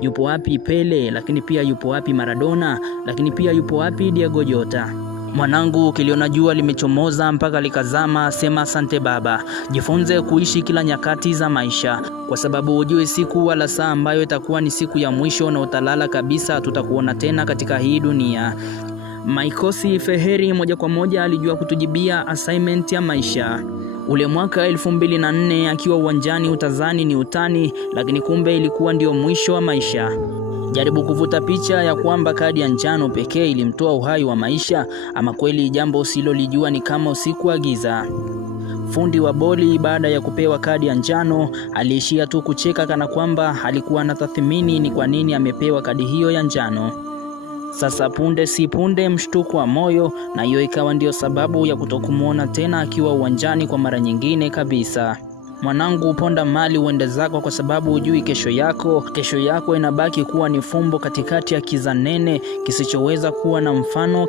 Yupo wapi Pele? Lakini pia yupo wapi Maradona? Lakini pia yupo wapi Diego Jota? Mwanangu, ukiliona jua limechomoza mpaka likazama, sema asante baba. Jifunze kuishi kila nyakati za maisha, kwa sababu hujui siku wala saa ambayo itakuwa ni siku ya mwisho na utalala kabisa, tutakuona tena katika hii dunia. Maikosi Feheri moja kwa moja alijua kutujibia assignment ya maisha. Ule mwaka 2004 akiwa uwanjani utazani ni utani, lakini kumbe ilikuwa ndio mwisho wa maisha. Jaribu kuvuta picha ya kwamba kadi ya njano pekee ilimtoa uhai wa maisha, ama kweli jambo usilolijua ni kama usiku wa giza. Fundi wa boli baada ya kupewa kadi ya njano aliishia tu kucheka kana kwamba alikuwa anatathmini ni kwa nini amepewa kadi hiyo ya njano. Sasa punde si punde mshtuko wa moyo, na hiyo ikawa ndio sababu ya kutokumuona tena akiwa uwanjani kwa mara nyingine kabisa. Mwanangu, ponda mali uende zako, kwa sababu hujui kesho yako. Kesho yako inabaki kuwa ni fumbo katikati ya kiza nene kisichoweza kuwa na mfano.